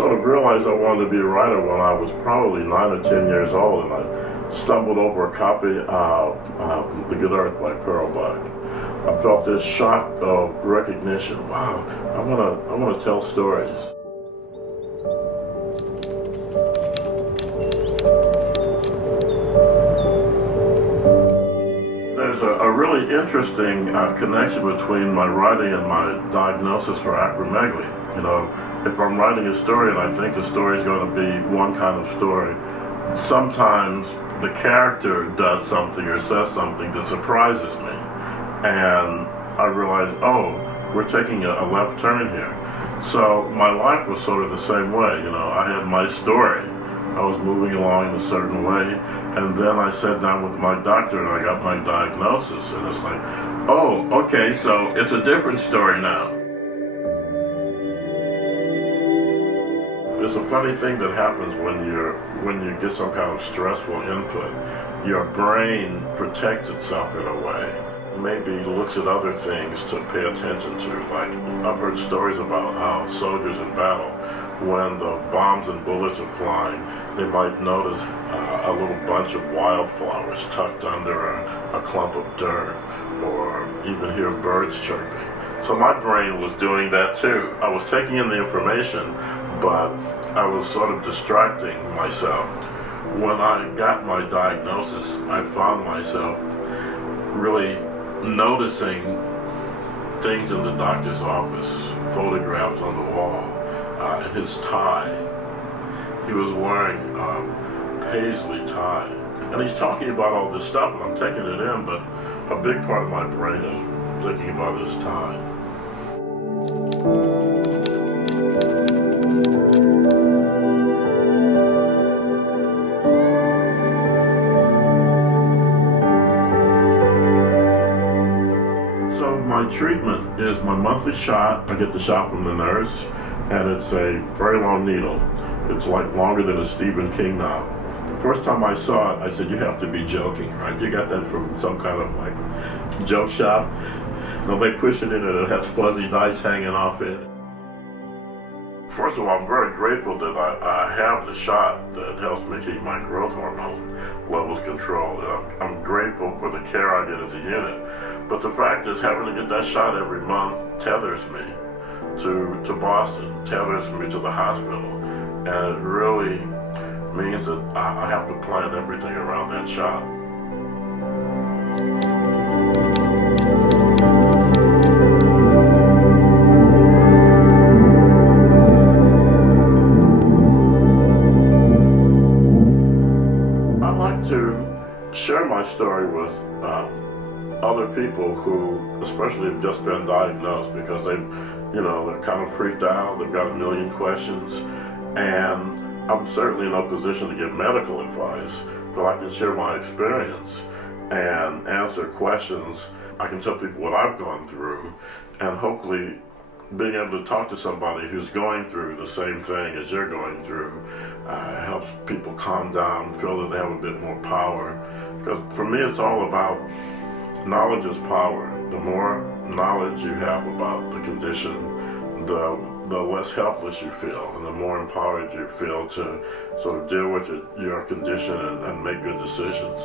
sort of realized I wanted to be a writer when I was probably 9 or 10 years old, and I stumbled over a copy of The Good Earth by Pearl Buck. I felt this shock of recognition. Wow, I want to tell stories. There's a really interesting connection between my writing and my diagnosis for acromegaly. You know, if I'm writing a story and I think the story is going to be one kind of story, sometimes the character does something or says something that surprises me. And I realize, oh, we're taking a left turn here. So my life was sort of the same way. You know, I had my story. I was moving along in a certain way, and then I sat down with my doctor and I got my diagnosis, and it's like, oh, okay, so it's a different story now. It's a funny thing that happens when you get some kind of stressful input. Your brain protects itself in a way. Maybe looks at other things to pay attention to. Like, I've heard stories about how soldiers in battle, when the bombs and bullets are flying, they might notice a little bunch of wildflowers tucked under a clump of dirt, or even hear birds chirping. So my brain was doing that too. I was taking in the information, but I was sort of distracting myself. When I got my diagnosis, I found myself really noticing things in the doctor's office, photographs on the wall, and his tie. He was wearing a paisley tie. And he's talking about all this stuff, and I'm taking it in, but a big part of my brain is thinking about his tie. So my treatment is my monthly shot. I get the shot from the nurse, and it's a very long needle. It's like longer than a Stephen King novel. The first time I saw it, I said, you have to be joking, right? You got that from some kind of like joke shop. And they push it in and it has fuzzy dice hanging off it. First of all, I'm very grateful that I have the shot that helps me keep my growth hormone levels controlled. And I'm grateful for the care I get as a unit. But the fact is, having to get that shot every month tethers me to Boston, tethers me to the hospital. And it really means that I have to plan everything around that shot. I like to share my story with other people who especially have just been diagnosed, because they're kind of freaked out, they've got a million questions, and I'm certainly in no position to give medical advice, but I can share my experience and answer questions. I can tell people what I've gone through, and hopefully being able to talk to somebody who's going through the same thing as you're going through helps people calm down, feel that they have a bit more power. Because for me, it's all about knowledge is power. The more knowledge you have about the condition, the less helpless you feel, and the more empowered you feel to sort of deal with your condition and make good decisions.